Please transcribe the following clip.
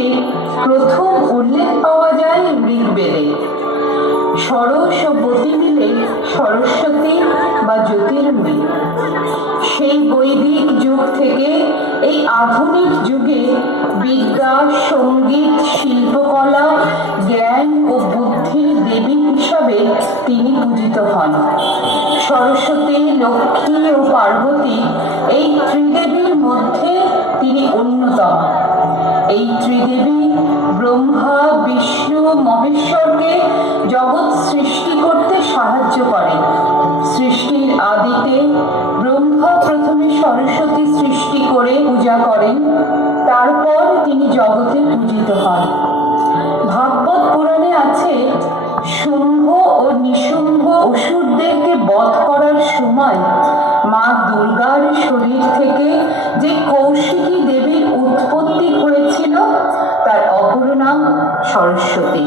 শক্তির প্রথম উল্লেখ পাওয়া যায় ঋগ্বেদে। ষড়শ ও বতী মিলে সরস্বতী বা জ্যোতির্ময়ী। সেই বৈদিক যুগ থেকে এই আধুনিক যুগে বিদ্যা, সঙ্গীত, শিল্পকলা, জ্ঞান ও বুদ্ধির দেবী হিসাবে তিনি পূজিত হন। সরস্বতী, লক্ষ্মী ও পার্বতী এই ত্রিদেবীর মধ্যে তিনি অন্যতম। এই ত্রিদেবী ব্রহ্মা, বিষ্ণু, মহেশ্বরকে জগৎ সৃষ্টি করতে সাহায্য করে। সৃষ্টির আদিতে ব্রহ্মা প্রথমে সরস্বতী সৃষ্টি করে পূজা করেন, তারপর তিনি জগতে পূজিত হন। ভাগবত পুরাণে আছে, শুম্ভ ও নিশুম্ভ অসুরদেরকে বধ করার সময় মা দুর্গার শরীর থেকে যে কৌশিকী দেবীর উৎপত্তি হয়েছিল তার অপর নাম সরস্বতী।